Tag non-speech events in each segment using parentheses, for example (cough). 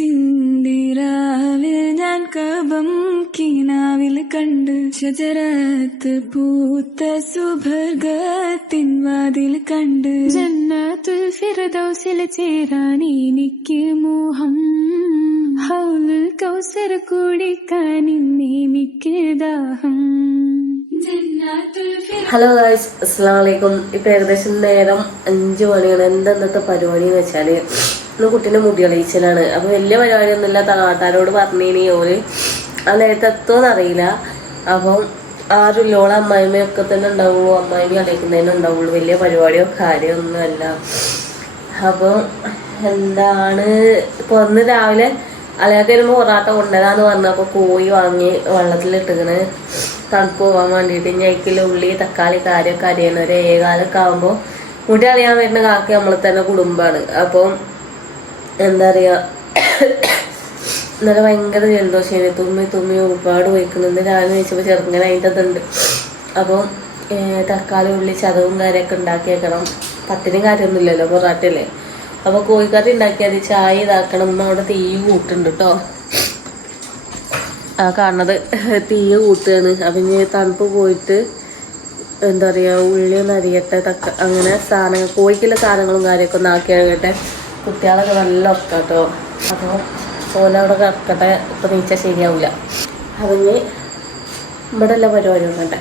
സിന്ദിരാവിൽ ഞാൻ കപം കിനാവിൽ കണ്ട് ഷജറത്ത് പൂത്ത സുഭർഗത്തിൻ വാതിൽ കണ്ട്. ജന്നാത്തുൽ ഫിർദൗസിൽ ചേരാൻ എനിക്ക് മോഹം. ഹൗലുൽ കൗസർ കുടിക്കാൻ എനിക്ക് ദാഹം. ഹലോ ഗായ്സ് അസ്സാം വലൈക്കും ഇപ്പൊ ഏകദേശം നേരം അഞ്ചു മണിയാണ്. എന്താ ഇന്നത്തെ പരിപാടി എന്ന് വെച്ചാൽ ഇന്ന് കുട്ടീന്റെ മുടി കളയിച്ചലാണ് അപ്പോൾ വലിയ പരിപാടിയൊന്നുമില്ല. തറവാട്ടാരോട് പറഞ്ഞിനി ഓര് ആ നേരത്തെ എത്തുമെന്ന് അറിയില്ല. അപ്പം ആരുമില്ല ഓളെ അമ്മായിമ്മയൊക്കെ തന്നെ ഉണ്ടാവുള്ളൂ. അമ്മായിമ്മ കളിക്കുന്നതിന് ഉണ്ടാവുള്ളൂ. വലിയ പരിപാടിയോ കാര്യമൊന്നുമല്ല. അപ്പോൾ എന്താണ്? ഇപ്പൊ ഒന്ന് രാവിലെ അലയൊക്കെ വരുമ്പോൾ പൊറാട്ട കൊണ്ടുവരാന്ന് പറഞ്ഞപ്പോൾ കോഴി വാങ്ങി വെള്ളത്തിലിട്ടിക്കണ്. തണുപ്പ് പോകാൻ വേണ്ടിയിട്ട്. ഇനി ഉള്ളി തക്കാളി കാര്യമൊക്കെ അരിയണം ഒരു ഏകാലൊക്കെ ആകുമ്പോൾ മുടി അറിയാൻ വരുന്ന കാക്ക നമ്മളെ തന്നെ കുടുംബമാണ് അപ്പം എന്താ പറയുക ഇന്നലെ ഭയങ്കര ജലദോഷമാണ് തുമ്മി തുമ്മി ഒരുപാട് വയ്ക്കുന്നുണ്ട് രാവിലെ വെച്ചപ്പോൾ ചെറുങ്ങനെ അതിന്റെ അതുണ്ട് അപ്പം തക്കാളി ഉള്ളി ചതവും കാര്യമൊക്കെ ഉണ്ടാക്കിയേക്കണം. പത്തിനും കാര്യമൊന്നുമില്ലല്ലോ പൊറാട്ടയല്ലേ? അപ്പോൾ കോഴിക്കറി ഉണ്ടാക്കിയാൽ ചായ ഇതാക്കണം. ഉമ്മ അവിടെ തീ കൂട്ടുണ്ട് കേട്ടോ ആ കാണുന്നത് തീ കൂട്ടുകയാണ് അപ്പം ഇനി തണുപ്പ് പോയിട്ട് എന്താ പറയുക ഉള്ളി ഒന്ന് അരിയട്ടെ തക്ക അങ്ങനെ സാധനങ്ങൾ കോഴിക്കുള്ള സാധനങ്ങളും കാര്യമൊക്കെ ഒന്ന് ആക്കി കഴിയട്ടെ കുട്ടികളൊക്കെ നല്ല ഉറക്കാട്ടോ. അപ്പോൾ ഓല അവിടെ കിടക്കട്ടെ ഇപ്പം നീച്ചാൽ ശരിയാവില്ല അതിന് ഇവിടെ എല്ലാം പരിപാടി കണ്ടേ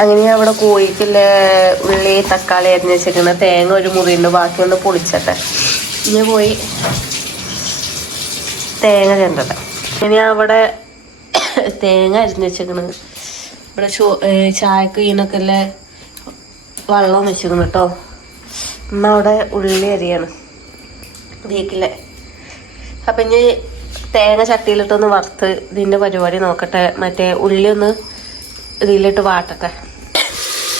അങ്ങനെ അവിടെ കോഴിക്കുള്ള ഉള്ളി തക്കാളി അരിഞ്ഞ് വെച്ചിരിക്കുന്ന തേങ്ങ ഒരു മുറിയുണ്ട് ബാക്കി ഒന്ന് പൊളിച്ചട്ടെ. ഇനി പോയി തേങ്ങ ചെണ്ടട്ടെ ഇനി അവിടെ തേങ്ങ അരിഞ്ഞ് വെച്ചേക്കണ്. ഇവിടെ ചോ ചായക്ക് ഇതിനൊക്കെ ഉള്ള വെള്ളം വെച്ചേക്കണ് കേട്ടോ. ഇന്ന് അവിടെ ഉള്ളി അരിയാണ്. വീക്കിലെ അപ്പം ഇനി തേങ്ങ ചട്ടിയിലിട്ടൊന്ന് വറുത്ത് ഇതിന്റെ പരിപാടി നോക്കട്ടെ. മറ്റേ ഉള്ളി ഒന്ന് ഇതിലിട്ട് വാട്ടട്ടെ.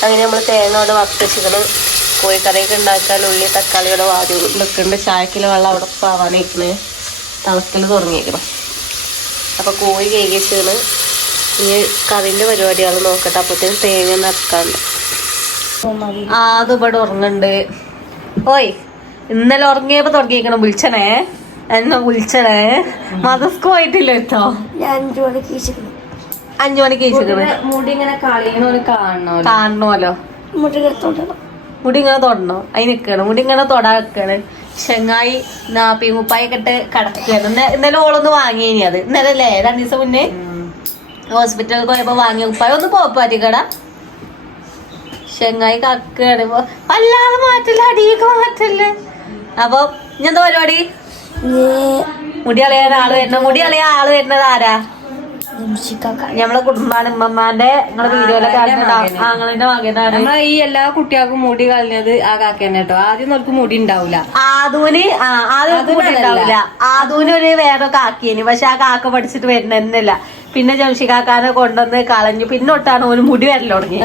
അങ്ങനെ നമ്മൾ തേങ്ങ അവിടെ വറുത്ത് വെച്ചിരിക്കണം. കോഴിക്കറിയൊക്കെ ഉണ്ടാക്കാൻ ഉള്ളി തക്കാളിയുടെ വാടി നിൽക്കുന്നുണ്ട് ചായക്കിലെ വെള്ളം അവിടെ പാവാനിരിക്കണേ തിളക്കൽ തുടങ്ങിയിരിക്കണം. അപ്പോൾ കോഴി കേകിച്ചാണ് ഇനി കറിന്റെ പരിപാടികൾ നോക്കട്ടെ. അപ്പോഴത്തേക്കും തേങ്ങ നിറക്കാണ്ട് ആ അത് ഇവിടെ ഉറങ്ങുന്നുണ്ട് ഓയ്. ഇന്നലെ ഉറങ്ങിയപ്പോ തുടങ്ങിയിരിക്കണം വിളിച്ചണേ. എന്നെ വിളിച്ചണേ? മതസ്ക് പോയിട്ടില്ല കേട്ടോ. ഞാൻ അഞ്ചു മണിക്ക് അഞ്ചു മണിക്ക് മുടി ഇങ്ങനെ കാണണോ കാണണമല്ലോ മുടി ഇങ്ങനെ തൊടണോ. അതിന് നിക്കണം. മുടി ഇങ്ങനെ തൊടാൻ നിൽക്കണ് ചെങ്ങായി നാപ്പി മുപ്പായൊക്കെ ഇട്ട് കടക്കുകയാണ്. ഇന്ന- ഇന്നലെ ഓളൊന്ന് വാങ്ങിയിനി അത്. ഇന്നലെ അല്ലേ? രണ്ടു ദിവസം മുന്നേ ഹോസ്പിറ്റലിൽ പോയപ്പോ വാങ്ങിയ ഉപ്പായ. ഒന്ന് പോപ്പാറ്റിക്കട ചെങ്ങായി കക്കുകയാണ് അല്ലാതെ മാറ്റില്ല? അടിയൊക്കെ മാറ്റല്ലേ? അപ്പൊ ഇഞ്ഞെന്താ പരിപാടി? മുടി അളയാൻ ആൾ വരുന്ന മുടി അളയാൻ ആൾ വരുന്നത് ആരാ? ഞമ്മളെ കുടുംബാണ് ഉമ്മമാന്റെ നിങ്ങളെ മകനാണ് നമ്മളെ ഈ എല്ലാ കുട്ടികൾക്കും മുടി കളഞ്ഞത് ആ കാക്കന്നെ കേട്ടോ. ആദ്യം നോക്ക് മുടി ഉണ്ടാവൂല. ആദൂന് ആദ്യം മുടി ഉണ്ടാവില്ല ആദൂന് ഒരു വേറെ കാക്കിയേന്. പക്ഷെ ആ കാക്ക പഠിച്ചിട്ട് വരുന്നില്ല പിന്നെ ജംഷി കാക്കാനെ കൊണ്ടുവന്ന് കളഞ്ഞു. പിന്നെ ഒട്ടാണ് ഓന് മുടി വരൽ തുടങ്ങി.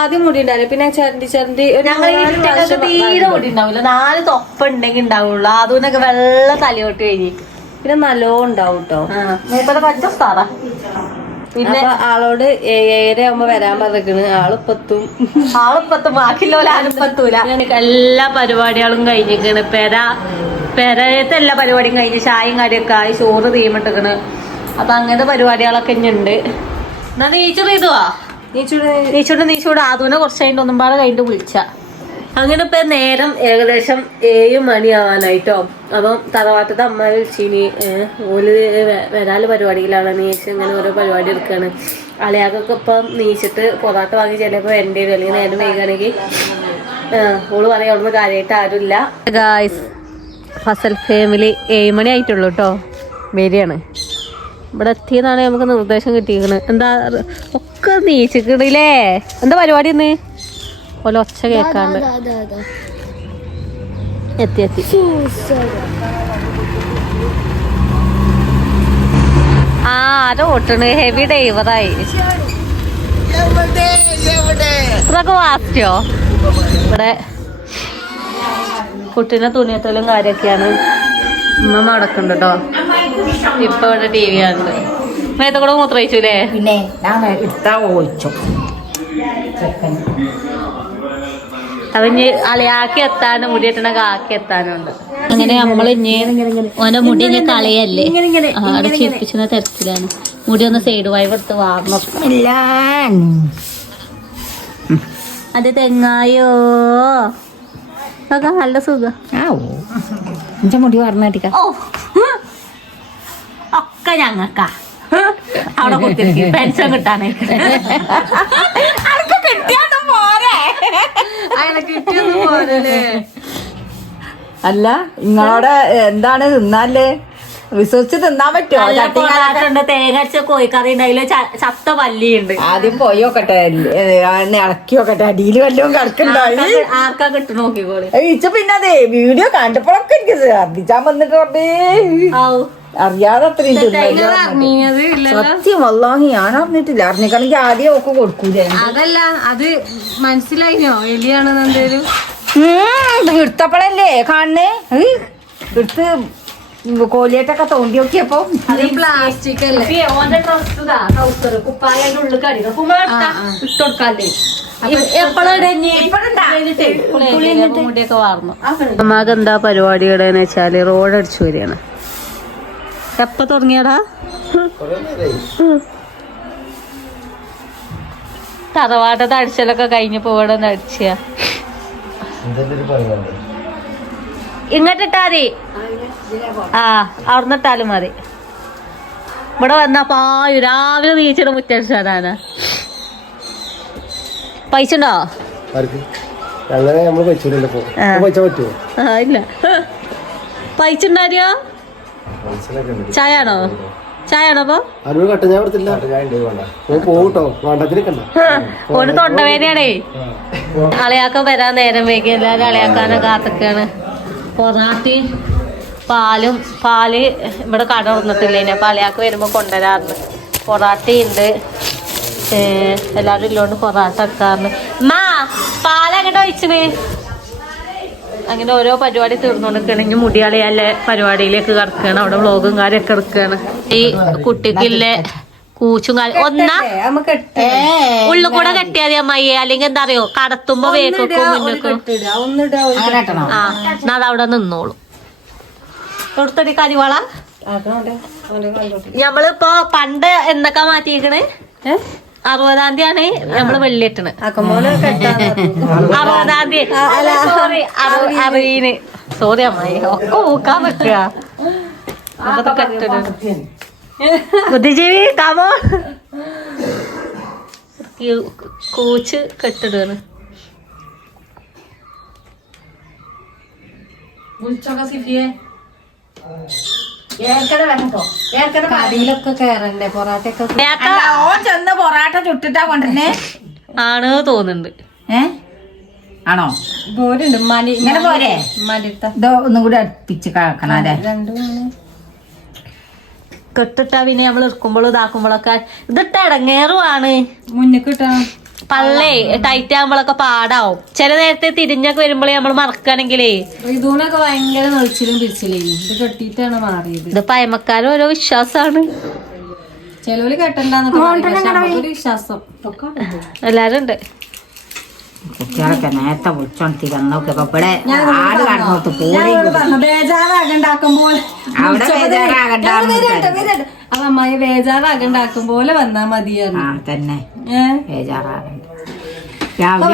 ആദ്യം മുടി ഉണ്ടാവില്ല പിന്നെ ചരണ്ടി ചരണ്ടി ഞങ്ങൾ തീരെ മുടി ഉണ്ടാവില്ല നാല് തൊപ്പ ഉണ്ടെങ്കിൽ ഉണ്ടാവുള്ളൂ. ആദൂനൊക്കെ വെള്ള തലയോട്ട് കഴിഞ്ഞു. പിന്നെ നല്ലോ ഉണ്ടാവും കേട്ടോ മൂപ്പരെ പറ്റ പിന്നെ ആളോട് ഏഴര ആവുമ്പോ വരാൻ പറഞ്ഞിരിക്കണ്. ആളിപ്പത്തും. ആളിപ്പത്തും ബാക്കിയുള്ള ആളിപ്പത്തൂല എല്ലാ പരിപാടികളും കഴിഞ്ഞിരിക്കണ്. പെര പെരത്തെ എല്ലാ പരിപാടിയും കഴിഞ്ഞ് ചായയും കാര്യമൊക്കെ ആയി ചോറ് തീമിട്ടിക്കണ് അപ്പൊ അങ്ങനത്തെ പരിപാടികളൊക്കെ ഉണ്ട്. എന്നാ നീച്ചു ചെയ്തുവാ നീച്ചോട് കുറച്ച് കഴിഞ്ഞിട്ട് ഒന്നും പാടെ കഴിഞ്ഞിട്ട് വിളിച്ച. അങ്ങനെ ഇപ്പൊ നേരം ഏകദേശം ഏഴ് മണിയാവാനായിട്ടോ. അപ്പം തറവാട്ടത്തെ അമ്മ വിളിച്ചിനി ഓൽ വരാൽ പരിപാടിയിലാണ്. നീച്ച് ഇങ്ങനെ ഓരോ പരിപാടി എടുക്കാണ്. അലയാക്കൊക്കെ ഇപ്പം നീച്ചിട്ട് പൊറാട്ട വാങ്ങി ചിലപ്പോൾ എന്റെ വരും. അല്ലെങ്കിൽ നേരം വൈകുകയാണെങ്കിൽ ഓൾ പറയാം അവിടുന്ന് കാര്യമായിട്ട് ആരുമില്ല. ഗായ്സ് ഫസൽ ഫാമിലി ഏഴ് മണി ആയിട്ടുള്ളൂ കേട്ടോ വരികയാണ്. ഇവിടെ എത്തിയതാണ് നമുക്ക് നിർദ്ദേശം കിട്ടിയിരിക്കുന്നത് എന്താ ഒക്കെ നീച്ചിക്കണില്ലേ? എന്താ പരിപാടി ഇന്ന്? ഓല ഒച്ച കേക്കാണ്ട് എത്തി എത്തി. ആ ആരോ ഓട്ടണ്. ഹെവി ഡൈവറായി. ഇതൊക്കെ വാസ്റ്റോ ഇവിടെ കുട്ടീനെ തുണിയത്തലും കാര്യമൊക്കെയാണ് ഉമ്മ മടക്കുന്നുണ്ട് കേട്ടോ ഇപ്പൊ ഇവിടെ ടി വി ആണ് മേത്ത കൂടെ അല്ലേ പിന്നെ ഞാൻ എടുത്താ ഓയിച്ചു അവന് അലയാക്കി എത്താനും മുടിയെട്ടണ കാക്കി എത്താനുണ്ട് അങ്ങനെ നമ്മൾ ഇനി ഓന്റെ മുടി ഇനി കളയല്ലേ? ആ, അവിടെ ചിരിപ്പിച്ചുന്ന തരത്തിലാണ്. മുടി ഒന്ന് സൈഡ് വായി കൊടുത്ത് വാർന്നു ഇല്ല അത് തെങ്ങായോ? നല്ല സുഖം. മുടി പറഞ്ഞിട്ടിക്ക ഓ ഒക്കെ ഞങ്ങൾക്കാ. അവിടെ കുത്തിരിക്കും. പെൻഷൻ കിട്ടാനേ. അവർക്ക് കിട്ടിയാന്നും പോരെ. അല്ല നിങ്ങളോട് എന്താണ് തിന്നാലേ വിശ്വസിച്ച് തിന്നാൻ പറ്റുമോ തേങ്ങ അരച്ച കോഴിക്കറി ഉണ്ട് അതിൽ ചത്ത പല്ലിയുണ്ട് ആദ്യം പോയി നോക്കട്ടെ. ഇളക്കി നോക്കട്ടെ. അടിയിൽ വല്ലതും കിടക്കണ്ടോ ആർക്കാ കിട്ടു നോക്കിക്കോളി. ഇച്ച പിന്നെ അതെ വീഡിയോ കണ്ടപ്പോഴൊക്കെ എനിക്ക് ഛർദിച്ചാൻ വന്നിട്ട് അറിയാതെ അത്രയും സത്യം വല്ലാഹി ഞാൻ അറിഞ്ഞിട്ടില്ല. അറിഞ്ഞിക്കണെങ്കിൽ ആദ്യം ഒക്കെ കൊടുക്കൂലേ? അതല്ല അത് മനസ്സിലായിനോ? എലിയാണെന്ന് എന്തേലും? എടുത്തപ്പോഴല്ലേ കാണണേ? എടുത്ത് കോലിയേറ്റൊക്കെ തോണ്ടി നോക്കിയപ്പോ പ്ലാസ്റ്റിക് അല്ലേ ഓന്റെ ഡ്രസ്സ് ഇതാ, കുപ്പായ ഉള്ളിൽ ഇട്ടൊടുക്കാല്ലേ. അമ്മയ്ക്ക് എന്താ പരിപാടിയുടെ വെച്ചാൽ റോഡ് അടിച്ചു വരികയാണ്. എപ്പ തുടങ്ങിയടാ. തറവാട്ടത്തെ അടിച്ചലൊക്കെ കഴിഞ്ഞപ്പോ ഇവിടെ ഒന്ന് അടിച്ച ഇങ്ങോട്ടിട്ടാ മതി ആ അവിടുന്ന് ഇട്ടാലും മതി. ഇവിടെ വന്നാ പായു രാവിലെ നീച്ചിട്ട് മുറ്റാന പൈസ ഉണ്ടോ? അങ്ങനെ നമ്മൾ ആ ഇല്ല. പൈസ ഉണ്ടാരിയോ? ചായ ആണോ ചായ ആണോ അപ്പൊ? അനൂർ കട്ട ഞാൻ കൊടുത്തില്ല. ഓ പോകട്ടോ വേണ്ടത്തിന് കണ്ട ഒരു തൊണ്ടവേദനയാണേ. അളയാക്ക വരാൻ നേരം വൈകി. എല്ലാരും അളയാക്കാനെ കാത്തൊക്കെയാണ്. പൊറാട്ടി പാലും പാൽ ഇവിടെ കട തുറന്നിട്ടില്ല ഇനി. അപ്പൊ അളയാക്ക് വരുമ്പോ കൊണ്ടുവരാറുണ്ട്. പൊറാട്ടി ഉണ്ട്. എല്ലാരും ഇല്ലോണ്ട് പൊറാട്ട വെക്കാറുണ്ട്. മാ പാലങ്ങോട്ട് ഒഴിച്ചിന് അങ്ങനെ ഓരോ പരിപാടി തീർന്നുകൊണ്ടിരിക്കണെങ്കിൽ മുടിയാളിയല്ലേ പരിപാടിയിലേക്ക് കിടക്കുകയാണ്. അവിടെ വ്ലോഗും കാര്യമൊക്കെ എടുക്കുകയാണ്. ഈ കുട്ടിക്കില്ലേ കൂച്ചും ഒന്നാ? നമുക്ക് ഉള്ളിൽ കൂടെ കെട്ടിയാൽ മതി അമ്മയെ. അല്ലെങ്കിൽ എന്താ അറിയോ? കടത്തുമ്പോ വേക്കും മുന്നേക്കും ആ എന്നാ അതവിടെ അവിടെ നിന്നോളും. തൊടുത്തടി കരിവാള? ഞമ്മളിപ്പോ പണ്ട് എന്നൊക്കെ മാറ്റിയേക്കണ് അറുപതാം തീയതി ആണ് നമ്മൾ വെള്ളിയെട്ടണ്. അക്കമോനെ കെട്ടാൻ അറുപതാം തീയതി. സോറി അറിയീന് സോറി അമ്മായി ഒക്കെ ഊക്കാൻ നിക്കുക ബുദ്ധിജീവി കാമോ കൂച്ച് കെട്ടിടാണ്. കേറണ്ടേ? ഓൻ ചെന്ന് പൊറാട്ട ചുട്ടിട്ടാ കൊണ്ടിരുന്നേ ആണ് തോന്നുന്നുണ്ട്. ഏ? ആണോ? പോരുണ്ട്. മലി ഇങ്ങനെ പോരെ? ഇതോ ഒന്നും കൂടി അടുപ്പിച്ച് കാക്കണം അല്ലേ. കെട്ടിട്ടാ പിന്നെ നമ്മൾ ഇറക്കുമ്പോഴും ഇതാക്കുമ്പോഴൊക്കെ ഇതിട്ട ഇടങ്ങേറുവാണ്. മുന്നിക്കിട്ടാ പള്ളേ ടൈറ്റ് ആകുമ്പോഴൊക്കെ പാടാവും. ചില നേരത്തെ തിരിഞ്ഞൊക്കെ വരുമ്പോഴേ നമ്മൾ മറക്കുകയാണെങ്കിലേ ഇതൂനൊക്കെ ഭയങ്കര നെളിച്ചിലും പിരിച്ചിലും ഇത് കെട്ടിയിട്ടാണ് മാറിയത്. ഇത് പയമക്കാരും ഓരോ വിശ്വാസമാണ് ചെലവര് കെട്ടണ്ടെന്നൊക്കെ വിശ്വാസം. എല്ലാരും ഉണ്ട് കുട്ടികളൊക്കെ നേരത്തെ വിളിച്ചോണ്ടി വന്നോക്കെ ഇവിടെ ആട് കടന്നോട്ട് പോയി ബേജാറാകണ്ടാക്കുമ്പോൾ അവിടെ അപ്പൊ അമ്മായി ബേജാറാകണ്ടാക്കും പോലെ വന്നാ മതിയാണ് ആ തന്നെ. ബേജാറാകണ്ട. ഞങ്ങൾ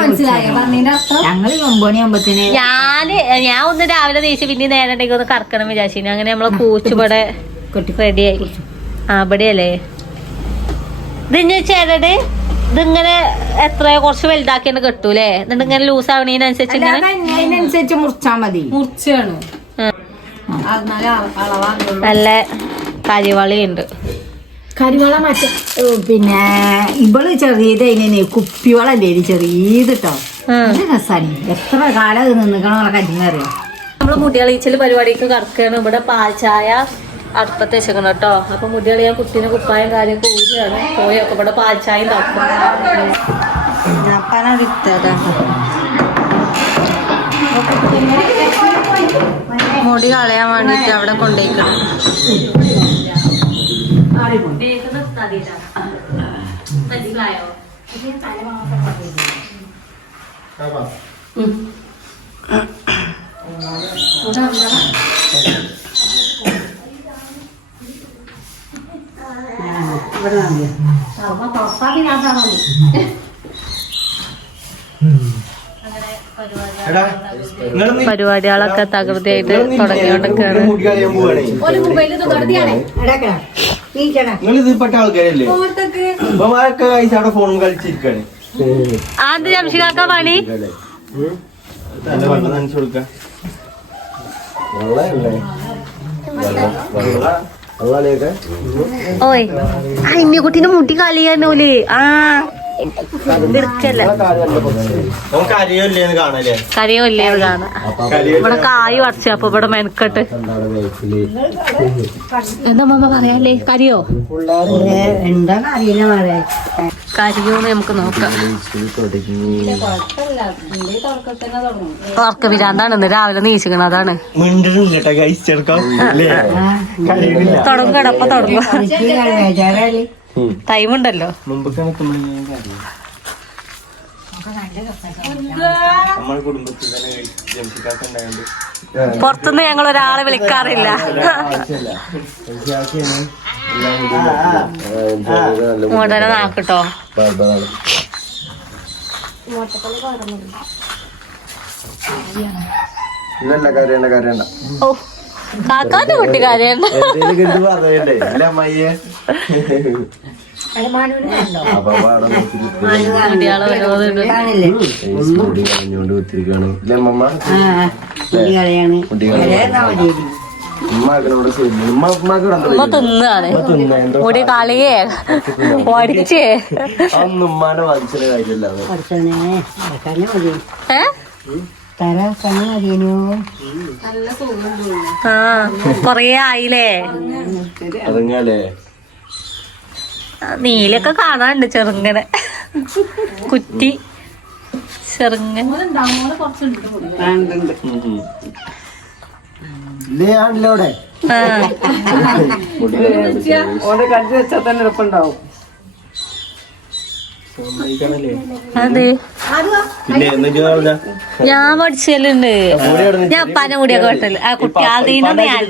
ഞാൻ ഞാൻ ഒന്ന് രാവിലെ നീച്ച് പിന്നെ നേരണ്ടെങ്കിൽ ഒന്ന് കറക്കണം വിചാരിച്ചു അങ്ങനെ നമ്മളെ കൂച്ചുപടെ കെട്ടി റെഡിയായി ആ ഇവിടെയല്ലേ? ഇതിന് ചേരട് ഇതിങ്ങനെ എത്ര കുറച്ച് വലുതാക്കിയാണ് കെട്ടൂലേ? എന്നിട്ട് ഇങ്ങനെ ലൂസ് ആവണതിനനുസരിച്ച് ഇങ്ങനെ അല്ലാതെ അതിനനുസരിച്ച് മുറിച്ചാ മതി. മുറിച്ചാണ്. നല്ല കരിവളിയുണ്ട്. കരിവള മറ്റേ പിന്നെ ഇവൾ ചെറിയതതിനെ കുപ്പിവളല്ലേ ചെറിയതിട്ടോ? രസാണ്. എത്ര കാലം നിന്നിക്കണോ കരിഞ്ഞറിയോ നമ്മൾ മുടിയളീച്ചൽ പരിപാടിക്ക് കറക്കാണ് ഇവിടെ പാൽ ചായ അടുപ്പത്ത് വെച്ചേക്കണം കേട്ടോ. അപ്പൊ മുടികളി ഞാൻ കുട്ടീനെ കുപ്പായം കൂടിയാണ് പോയി. ഒക്കെ ഇവിടെ പാൽ ചായ ഉണ്ടാക്കും മുടി കളയാൻ വേണ്ടിട്ട് അവിടെ കൊണ്ടേക്കണം. മനസ്സിലായോ എടാ നിങ്ങൾ പരിപാടികളൊക്കെ തകൃതിയായിട്ട് തുടങ്ങിയോണ്ടൊക്കെയാണ് മുടി കളയാൻ പോവാണേ എടാ നീച്ചടാ നിങ്ങൾ ഇതിൽപ്പെട്ട ആൾക്കാരല്ലേ ഇവന്മാരൊക്കെ കഴിച്ച് പരിപാടികളൊക്കെ ഫോണും തുടങ്ങിയോണ്ടൊക്കെയാണ് ആദ്യ ജംഷികാക്ക പണി. നല്ല ഓയ്. ആ ഇന്ന കുട്ടീനെ മുട്ടി കളിയാനോൽ ആ. കാണാം ഇവിടെ? കായ് വറച്ചു അപ്പൊ ഇവിടെ മെനക്കെട്ട്. എന്താ മമ്മ പറയാല്ലേ? കരിയോ? എന്താ അറിയില്ല മാറേ കരിയോന്ന് നമുക്ക് നോക്കാം. ഉറക്ക വിരാന്താണ് ഇന്ന് രാവിലെ നീച്ചിക്കണ അതാണ് ടൈമുണ്ടല്ലോ തുടങ്ങും. ടൈം ഉണ്ടല്ലോ. നമ്മുടെ കുടുംബത്തിൽ തന്നെ ജംസിക്കാത്ത ഉണ്ടായോണ്ട് പുറത്തുനിന്ന് ഞങ്ങൾ ഒരാളെ വിളിക്കാറില്ല. മുടനെ നാക്കട്ടോ? കാക്കാന്റെ കുട്ടി കാര്യണ്ട. കളഞ്ഞോണ്ട് കുത്തിരിക്കാണ് ഇല്ലേ അമ്മമ്മ മുടി കളിയേ ഉമ്മാനെ കാര്യമില്ല മതിയനോ ആ കൊറേ ആയില്ലേ അതങ്ങല്ലേ ആ, നീലൊക്കെ കാണാനുണ്ട് ചെറുങ്ങനെ. കുറ്റി. ചെറുങ്ങനെ. അതെ. ഞാൻ പഠിച്ചലുണ്ട്. ഞാൻ പന മുടിയൊക്കെ വെട്ടൽ. ആ കുട്ടി അതിനൊന്നും ആരാണീ?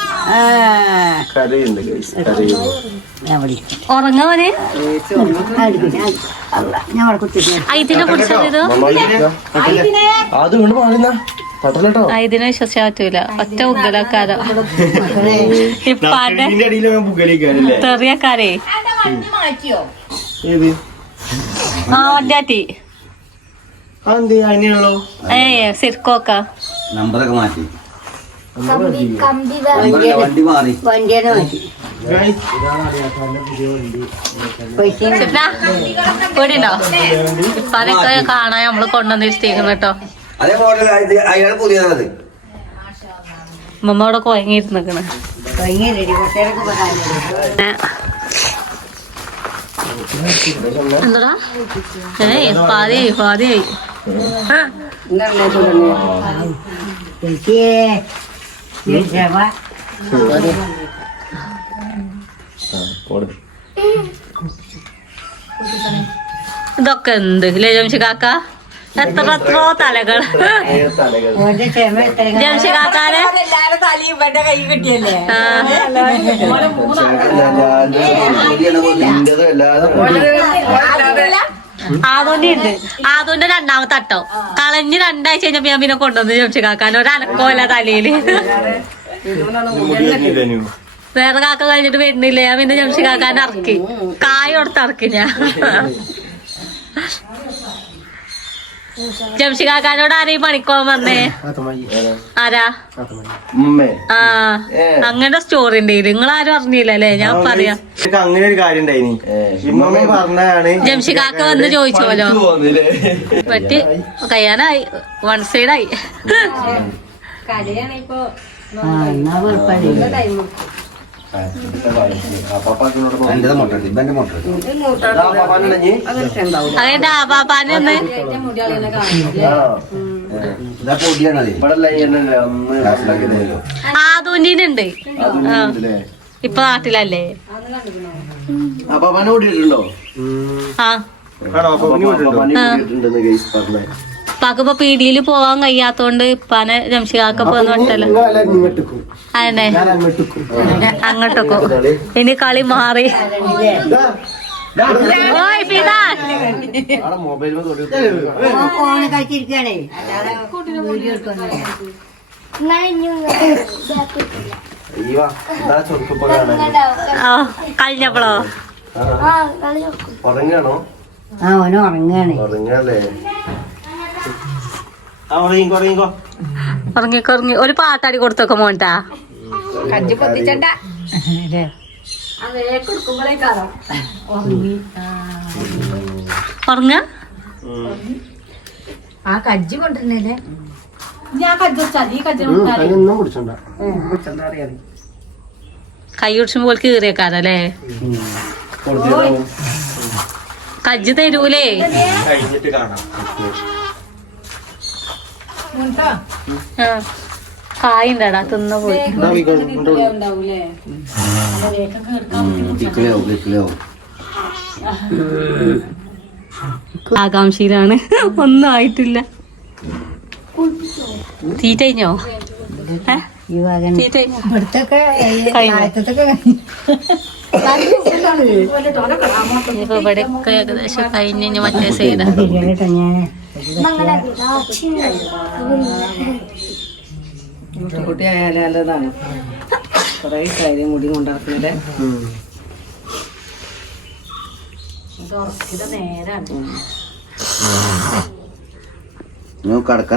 ഉറങ്ങവന് ഇതിനെ വിശ്വസിക്കാൻ പറ്റൂല. ഒറ്റ പുകലിക്കാനല്ലേ? തെറിയക്കാരേ. ഏത്? ആ വണ്ടാറ്റി ഏ സിർക്കോക്ക. നമ്പറൊക്കെ മാറ്റി. വണ്ടി മാറി. വണ്ടിയാണ് മാറ്റി ഇപ്പാനൊക്കെ കാണാൻ നമ്മൾ കൊണ്ടുവന്ന് ഇഷ്ടീക്കണം കേട്ടോ അതേ മോഡൽ അയാൾ പുതിയതാണത്. മമ്മ അവിടെ കൊയങ്ങിയിട്ട് നിക്കണ് ഭയങ്കര കുറച്ചേരൊക്കെ പറയാനില്ല എന്താടാ? ഏ പാതിയായി പാതിയായി ആ, ഇതൊക്കെ എന്ത്? ലജംശി കാക്ക എത്ര എത്രയോ തലകൾ എത്ര ജംഷി കാക്കാരെ എല്ലാരും തലയും ഇവന്റെ കൈ കിട്ടിയല്ലേ ആദോന്റെ ഉണ്ട്. ആദോന്റെ രണ്ടാമത്തെ അട്ടോ. കളഞ്ഞ് രണ്ടാഴ്ച കഴിഞ്ഞപ്പോ ഞാൻ പിന്നെ കൊണ്ടുവന്ന് ചോദിച്ചു കാക്കാൻ ഒരു അനക്കോല തലയിൽ വേറെ കാക്ക കഴിഞ്ഞിട്ട് വരുന്നില്ല? ഞാൻ പിന്നെ ചോദിച്ചു കാക്കാൻ ഇറക്കി. കായ കൊടുത്ത് ഇറക്കി ഞാൻ. ജംഷി കാക്കാനോട് ആരെയും പണിക്കോൻ വന്നേ? ആരാ? ആ അങ്ങനെ സ്റ്റോറി ഉണ്ടെങ്കിൽ നിങ്ങൾ ആരും അറിഞ്ഞില്ലല്ലേ ഞാൻ പറയാം. അങ്ങനെ ഒരു കാര്യം ജംഷി കാക്ക വന്ന് ചോദിച്ചോലോ? പറ്റി. കയ്യാനായി. വൺ സൈഡായി എന്നാ ആദൂന്റിനുണ്ട്. ആ. ഇപ്പൊ നാട്ടിലല്ലേ? അപ്പാപ്പാനെ കൂട്ടിയിട്ടുണ്ടോ ആ പകപ്പ പീടിയിൽ പോവാൻ കഴിയാത്തോണ്ട് ഇപ്പാനെ ജംഷികാക്കപ്പോ വിട്ടല്ലോ അതന്നെ. അങ്ങോട്ടൊക്കെ. ഇനി കളി മാറി. കഴിഞ്ഞപ്പോളോ? ഉറങ്ങാണോ? ആ ഓനോ ഉറങ്ങാണ്. ഉറങ്ങാല്ലേ? ആ ഉറങ്ങിക്കോ ഉറങ്ങി. ഒരു പാട്ടാടി കൊടുത്തൊക്കെ മോണ്ടാ കഞ്ചി പൊത്തിച്ചണ്ട ഉറങ്ങ. ആ. കജ്ജി കൊണ്ടിരുന്നില്ലേ ഞാൻ കുടിച്ചണ്ട. കൈ കുടിച്ചുമ്പോ പോലെ കീറിയേക്കാരല്ലേ കജ്ജ് തരൂലേ? കഴിഞ്ഞിട്ട് കാണാം. കായുണ്ടടാ തിന്നു പോയി. ആകാംക്ഷയിലാണ്. ഒന്നും ആയിട്ടില്ല. തീറ്റ കഴിഞ്ഞോ? ഇവിടെ ഏകദേശം കഴിഞ്ഞ് മറ്റേ സൈഡ്. കേട്ടോ ഞാൻ കുട്ടി ആയാലും നല്ലതാണ് കൊറേ കാര്യം മുടി കൊണ്ടാക്കുന്നില്ലേ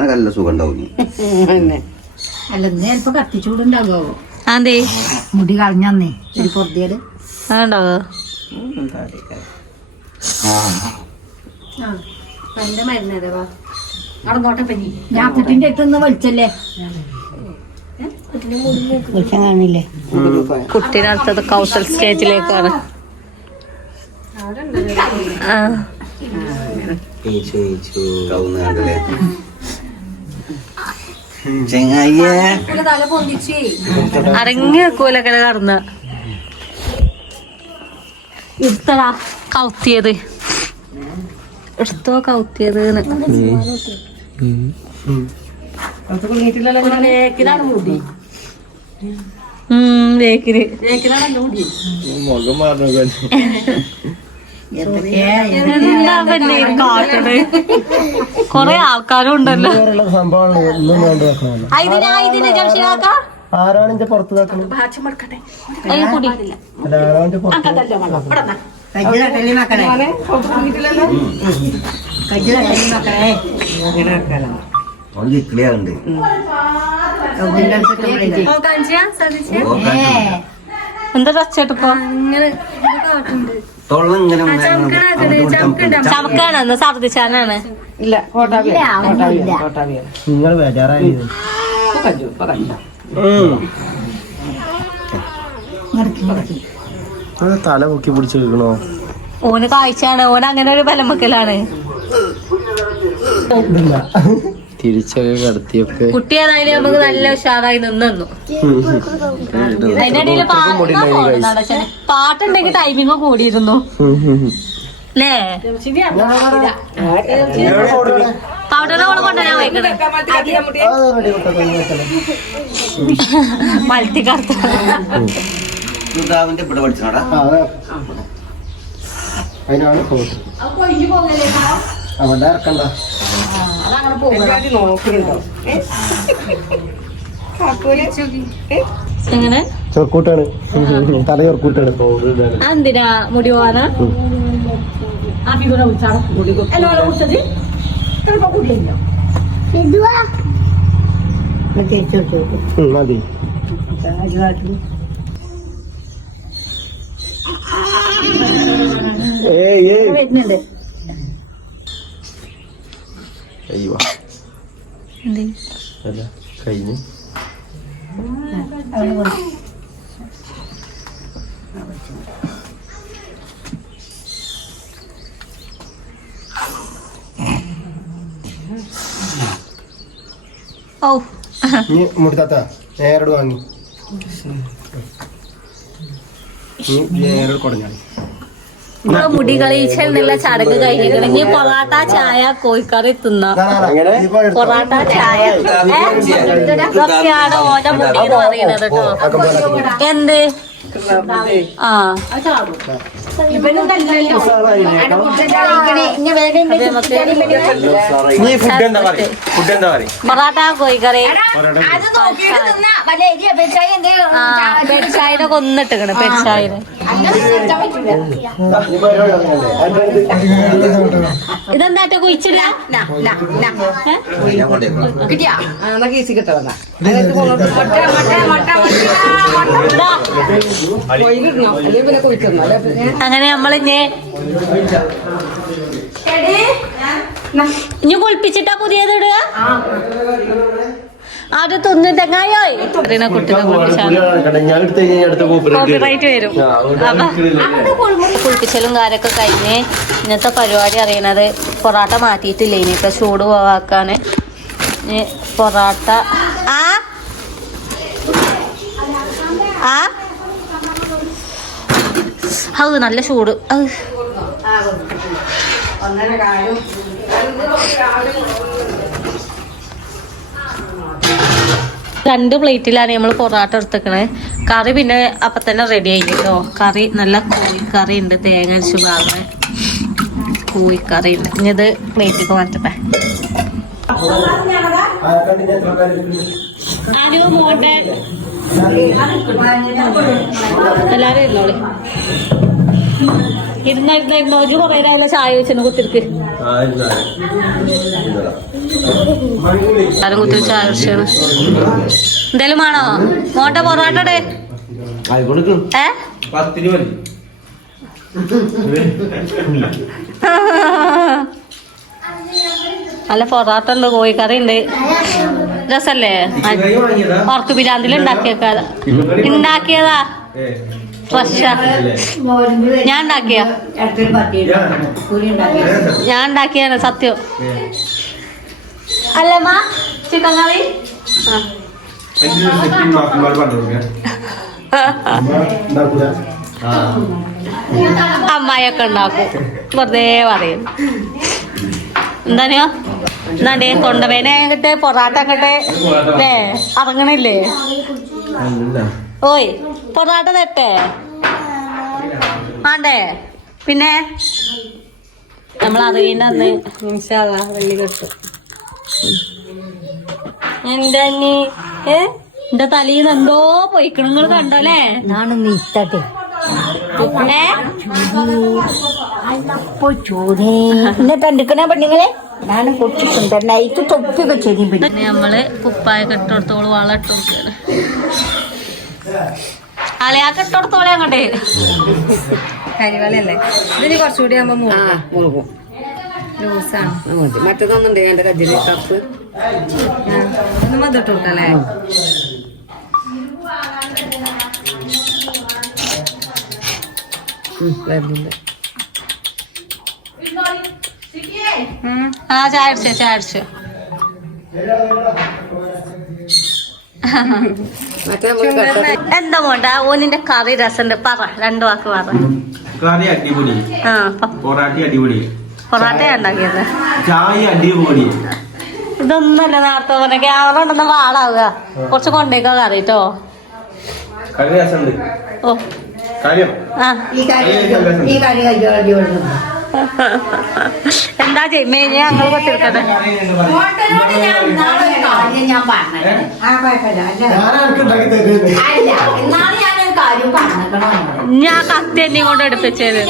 നല്ല സുഖം ഉണ്ടാവും. അല്ല ഇന്ന് ചിലപ്പോ കത്തിച്ചൂടുണ്ടാകോ അതെ മുടി കളഞ്ഞന്നേ. ഒരു പൊറുതിയത് അതുണ്ടാവോ എന്റെ പനി ഞാൻ കുട്ടിന്റെ വലിച്ചല്ലേ വിളിച്ചാൻ കാണില്ലേ? കുട്ടീനെ അടുത്തത് കൗശൽ സ്റ്റേജിലേക്കാണ് ആ. ചെങ്ങായിയേ. അരങ്ങി വെക്കൂലൊക്കെ കടന്ന് എടുത്തടാ കൗത്തിയത്. എടുത്തോ കൗത്തിയത് കൊറേ ആൾക്കാരും ഉണ്ടല്ലോ. ആരാണ് പുറത്ത് വെക്കണം അതിന് കുടി അല്ല ആരാണ് പുറത്ത് കജ്ജി തട്ടല്ലേ മക്കളെ. കജ്ജി തട്ടല്ലേ മക്കളെ അടുത്തൊക്കെ ഓ ഏ, എന്താ ടച്ചേട്ടിപ്പോ ചമക്കും. ചമക്കാണെന്ന് ഛർദിച്ചാനാണ് ഇല്ല നിങ്ങൾ ബേജാറായി കഞ്ചു ഇപ്പൊ കഞ്ചു ഇങ്ങോട്ട് ഇങ്ങോട്ട്. തല പൊക്കി പിടിച്ച് വെക്കണോ ഓന് കാഴ്ചയാണ്. ഓൻ അങ്ങനെ ഒരു ബലമക്കലാണ്. വെക്കലാണ് തിരിച്ചൊക്കെ കടത്തിയൊക്കെ. കുട്ടി ഏതായാലും നമുക്ക് നല്ല ഉഷാറായി നിന്നു അതിന്റെ ഇടയിൽ പാട്ടുണ്ടെങ്കിൽ ടൈമിങ് കൂടിയിരുന്നു. അല്ലേ കൊണ്ടുവരാൻ മൾട്ടി കറുത്ത സുധാവിന്റെ ഇവിടെ പഠിച്ചോടാ അതിനാണ് ഫോട്ടോ അവന്റെ ഇറക്കണ്ട. എങ്ങനെ? ചെറുക്കൂട്ടാണ്. തല ചെറുക്കൂട്ടാണ് എന്തിനാ മുടി പോവാനാ മതി വരുന്നുണ്ട്. അയ്യോ. അല്ല കഴിഞ്ഞു. ഓ മുടുത്താത്ത നേരോട് വാങ്ങി. നമ്മളെ മുടി കളയിച്ചെന്നുള്ള ചടങ്ങ് ഇനി പൊറാട്ട ചായ കോഴിക്കറി തിന്നാം പൊറാട്ട ചായ? ഇതൊക്കെയാണ് ഓന്റെ മുടി എന്ന് പറയുന്നത് കേട്ടോ എന്ത് ആ നീ ഫുഡ് എന്താ പറയും? ഫുഡ് എന്താ പറയും? പൊറാട്ട കോഴിക്കറി. ആ പെരിച്ചായിനെ കൊന്നിട്ടിക്കണ് പെരിച്ചായിനെ മുട്ട കുഴിച്ചില്ല അങ്ങനെ നമ്മളിഞ്ഞേ ഇനി കുളിപ്പിച്ചിട്ടാ പുതിയത് ഇടുക? അത് തൊന്നു തെങ്ങായോ? വരും. അപ്പൊ കുളിപ്പിച്ചലും കാര്യമൊക്കെ കഴിഞ്ഞ് ഇന്നത്തെ പരിപാടി അറിയണത് പൊറാട്ട മാറ്റിയിട്ടില്ല? ഇനിയിപ്പൊ ചൂട് പോവാക്കാണ് ഇനി പൊറാട്ട ആ? ആ? അത് നല്ല ചൂട്. അത്. രണ്ട് പ്ലേറ്റിലാണ് നമ്മൾ പൊറോട്ട എടുത്തേക്കണേ. കറി പിന്നെ അപ്പം തന്നെ റെഡി ആയി കേട്ടോ. കറി നല്ല കോഴിക്കറി ഉണ്ട് തേങ്ങ അരിച്ചു ഭാഗം കോഴിക്കറി ഉണ്ട്. ഇനി ഇത് പ്ലേറ്റിലേക്ക് മാറ്റട്ടെ. അനു മോട്ടെ എല്ലാരും ഇരുന്നോളി. ഇരുന്ന ഇരുന്ന ഇരുന്നോ. ഒരു കുറേ നേരം ചായ വെച്ചു കുത്തിരിക്ക്. എല്ലാരും കുത്തി ചായ വെച്ചാണ് എന്തേലും വേണോ? മോട്ടെ പൊറോട്ടടെ നല്ല പൊറാട്ട ഉണ്ട് കോഴിക്കറി ഉണ്ട്. രസല്ലേ? ഓർക്ക് ബിരാന്തിൽ ഉണ്ടാക്കിയേക്കാ ഉണ്ടാക്കിയതാ ഫ്രഷ ഞാൻ ഉണ്ടാക്കിയ? ഞാൻ ഉണ്ടാക്കിയാണ് സത്യം. അല്ലമ്മ ചിക്കൻ കറി അമ്മായിയൊക്കെ ഉണ്ടാക്കും. വെറുതെ പറയും. എന്താണെയോ എന്നാണ്ടേ കൊണ്ടവേനെ ആകട്ടെ പൊറാട്ട ആകട്ടെ അല്ലേ ഇറങ്ങണില്ലേ? ഓയ് പൊറാട്ട തട്ടെ? ആണ്ടേ പിന്നെ? നമ്മൾ അറിയേണ്ട അന്ന് വെള്ളി കിട്ടും എന്റെ നീ ഏ? എന്റെ തലയിൽ എന്തോ പോയിക്കണ നിങ്ങൾ കണ്ടോല്ലേ നാണ് നീത്തട്ടെ ഏ? ചൂടേ എന്നെ കണ്ടിക്കണ പെണ്ണുങ്ങളെ? ഞാൻ തൊപ്പിയൊക്കെ പിന്നെ. നമ്മൾ കുപ്പായൊക്കെ ഇട്ടോടത്തോൾ വള ഇട്ടോടുക്കാണ് അലയാക്ക് ഇട്ടോടത്തോളെ അങ്ങോട്ടേ. കരിവാളയല്ലേ ഇതിന് കുറച്ചുകൂടി ആകുമ്പോ മുറുകും ലൂസാണ്. മറ്റേതൊന്നുണ്ട് എന്റെ കജ്ജിൽ കപ്പ്. ഒന്ന് മതിട്ട് കൊടുക്കല്ലേ വരുന്നുണ്ട്. ആ ചായ അടിച്ചോ ചായ അടിച്ചോ എന്താ മോണ്ട? ഓനിന്റെ കറി രസണ്ട്. പറ രണ്ടു വാക്ക് പറ. കറി അടിപൊളി. പൊറാട്ടി അടിപൊളി. പൊറാട്ട ഉണ്ടാക്കിയത്. ചായ അടിപൊളി. ഇതൊന്നല്ല നേരത്തെ പറഞ്ഞ. ക്യാമറ ഉണ്ടെന്ന് വാളാവുക കുറച്ച് കൊണ്ടേക്കോ കറി കേട്ടോ കറി രസമുണ്ട് ഓ. കാര്യം? ആ. ഈ കാര്യം ഈ കാര്യം എന്താ ചെയ്യുമ്പേ ഞങ്ങൾ കൊത്തിരിക്കട്ടെ ഞാൻ ഞാൻ കത്തി എന്നെ കൊണ്ട് എടുപ്പിച്ചത്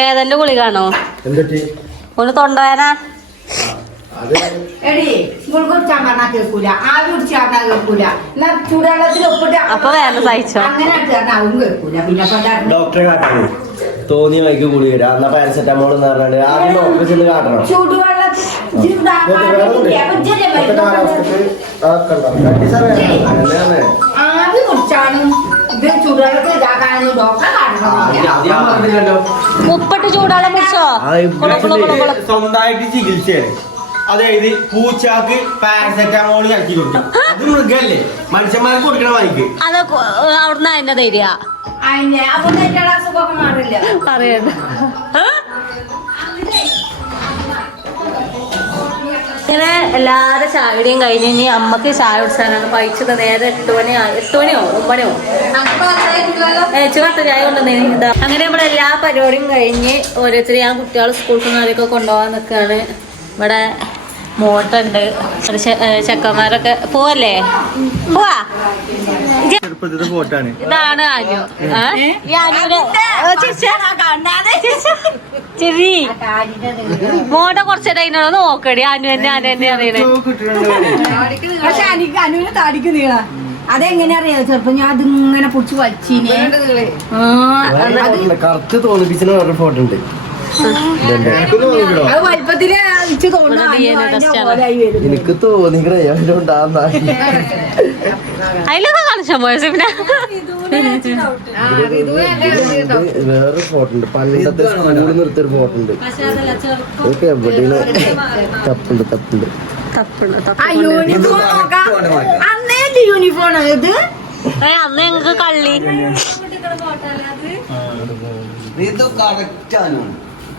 ഏതെന്റെ ഗുളികാണോ? ഒന്ന് തൊണ്ടവേനാ എടി ഗുൾ കുടിച്ചാൻ പറഞ്ഞാൽ കേൾക്കൂല ആവി കുടിച്ചാൽ പറഞ്ഞാൽ കേൾക്കൂല എന്നാ ചൂടുവെള്ളത്തിൽ ഒപ്പിട്ട് അപ്പൊ വേറെ സഹിച്ചോ? അങ്ങനെ പറഞ്ഞാൽ അതും കേൾക്കൂല. പിന്നെ ഡോക്ടറെ കാട്ടണം തോന്നിയ വൈക്ക് കൂടി വരാം എന്നാ പാരസെറ്റാമോൾ എന്ന് പറഞ്ഞാൽ ആദ്യം ഡോക്ടറെ ചെന്ന് കാട്ടണം. ആവി കുടിച്ചാലും ഇത് ചുടുവെള്ളത്തിൽ ഇതാക്കാനൊന്നും ഡോക്ടറെ കാട്ടണം. ഉപ്പിട്ട് ചൂടാളം മുടിച്ചോ സ്വന്തമായിട്ട് ചികിത്സയാണ്. അതായത് പൂച്ചാക്ക് പാരസെറ്റാമോൾ ഇറക്കി കൊടുക്കും. അത് മൃഗല്ലേ? മനുഷ്യന്മാർക്ക് കൊടുക്കണ വായിക്ക്. അതൊക്കെ അവിടുന്ന് അതിന്റെ ധൈര്യ. ഇങ്ങനെ എല്ലാവരും ചായയുടെയും കഴിഞ്ഞ് ഇനി അമ്മയ്ക്ക് ചായ കുടിച്ചാലാണ് പൈച്ചത് നേരെ എട്ട് മണി എട്ട് മണിയോ? ഒമ്പണിയോ? ചുവട്ട് ചായ കൊണ്ടുവന്നേന് അങ്ങനെ നമ്മുടെ എല്ലാ പരിപാടിയും കഴിഞ്ഞ് ഓരോരുത്തർ ഞാൻ കുട്ടികൾ സ്കൂളിൽ അവരൊക്കെ കൊണ്ടുപോകാൻ നിൽക്കുകയാണ് ഇവിടെ മോട്ടുണ്ട്. ചെക്കന്മാരൊക്കെ പോവല്ലേ? പോവാ. ഇതാണ് അനു ആ? ഈ അനുവിന് ഓ, ചിരിച്ചേ. ചിരി മോട്ട കുറച്ചേരം അതിനോട് നോക്കടി. അനു തന്നെ അനു തന്നെ അറിയണേ. പക്ഷെ എനിക്ക് അനുവിന് താടിക്ക് നീള. അതെങ്ങനെ അറിയാം ചെറുപ്പം ഞാൻ അതിങ്ങനെ പൊടിച്ച് വച്ചിനെ കറുത്ത് തോന്നിപ്പിച്ചിന് വേറൊരു ഫോട്ടോ ഉണ്ട് എനിക്ക് തോന്നി അതിലൊക്കെ വേറെ ഫോട്ടോ ഉണ്ട്. പണ്ടത്തെ സ്കൂളിൽ നിർത്തിയൊരു ഫോട്ടോ ഉണ്ട്. ഇതൊക്കെ എവിടെയാണ്? തപ്പുണ്ട് തപ്പുണ്ട്. യൂണിഫോം ഇത് അന്ന് ഞങ്ങക്ക് കള്ളി. ഇത് കറക്റ്റ് ആണ്.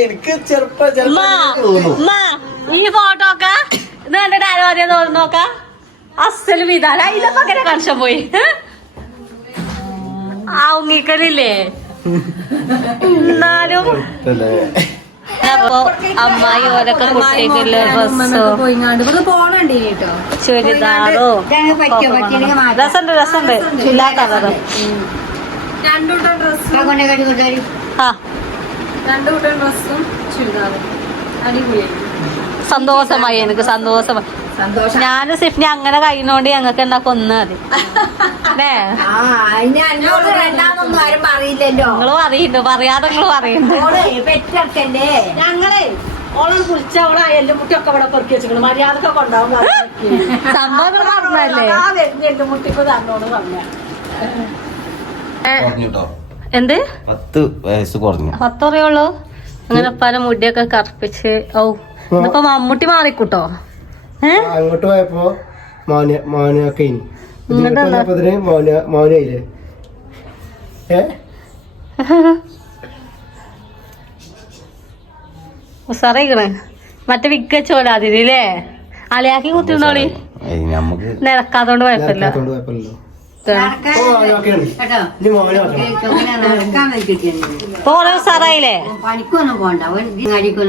എനിക്ക് ചെറുപ്പം ഈ ഫോട്ടോ ഒക്കെ ഇത് കണ്ടിട്ട് ആരും അറിയാൻ തോന്നുന്നു നോക്ക അസൽ പീതാന അതിലൊക്കെ അങ്ങനെ കർഷം പോയി. ആ ഉങ്ങിക്കലില്ലേ (laughs) എന്നാലും അപ്പൊ അമ്മായി ഓരൊക്കെ കുട്ടികൾ ബസ്സോ? ചുരിദാറോ? രസമുണ്ട് രസമുണ്ട്. എല്ലാ കളറും രണ്ടുകൂട്ടം ഡ്രസ്സും ആ. രണ്ടുകൂട്ടം ഡ്രസ്സും ചുരിദാറും. അടിപൊളിയായി സന്തോഷമായി എനിക്ക് സന്തോഷമായി. സന്തോഷം. ഞാനും സിഫ്നി അങ്ങനെ കഴിയുന്നോണ്ട് ഞങ്ങൾക്ക് എന്നാ കൊന്ന മതി. (laughs) രണ്ടാമൊന്നും ആരും പറയില്ലല്ലോ. നിങ്ങൾ അറിയുന്നു പറയാതെ ഓൾ പെറ്റെടുക്കല്ലേ? ഞങ്ങളെ ഓളെ വിളിച്ച ഓളെ എല്ലുമുട്ടിയൊക്കെ ഇവിടെ പെറുക്കി വെച്ചിട്ടുണ്ട് മര്യാദയ്ക്ക് കൊണ്ടാവും സംഭവം നിങ്ങൾ പറഞ്ഞല്ലേ ആ വരുന്ന എല്ലുമുട്ടിക്ക് തന്നോട് പറഞ്ഞ. കുറഞ്ഞിട്ടോ? എന്ത്? പത്ത് വയസ്സ് കുറഞ്ഞു. പത്ത് പറയുള്ളൂ അങ്ങനെ പല മുടിയൊക്കെ കറുപ്പിച്ച് ഓ ഇപ്പൊ മമ്മൂട്ടി മാറിക്കൂട്ടോ? അങ്ങോട്ട് പോയപ്പോ മോന മോനൊക്കെ ഇനി. വന്നപ്പത്തിന് മോന മോനായില്ലേ ഏ? ഉസാറായിക്കണ് മറ്റേ വിക്ക ചോലാതിരില്ലേ അലയാക്കി കുത്തിരുന്നോളി. നമുക്ക് നിരക്കാത്തോണ്ട് കുഴപ്പമില്ല. ഉസാറായില്ലേ പണിക്കൊന്നും പോണ്ട.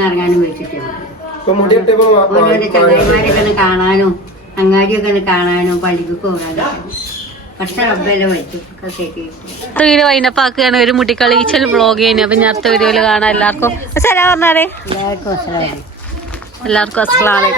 ഇറങ്ങാനും വെച്ചിട്ടില്ല. ഇപ്പൊ മുടി ഇട്ടപ്പോ കാണാനും അങ്ങാടിയൊക്കെ കാണാനും പള്ളിക്ക് പോകാനും. വീഡിയോ വൈനപ്പാക്കുകയാണ് ഒരു മുട്ടിക്കളീച്ചൽ വ്ളോഗ് ചെയ്യുന്നത് അപ്പൊ ഞാൻ അടുത്ത വീഡിയോയിൽ കാണാം. എല്ലാവർക്കും പറഞ്ഞാലേ എല്ലാവർക്കും അസ്സലാമു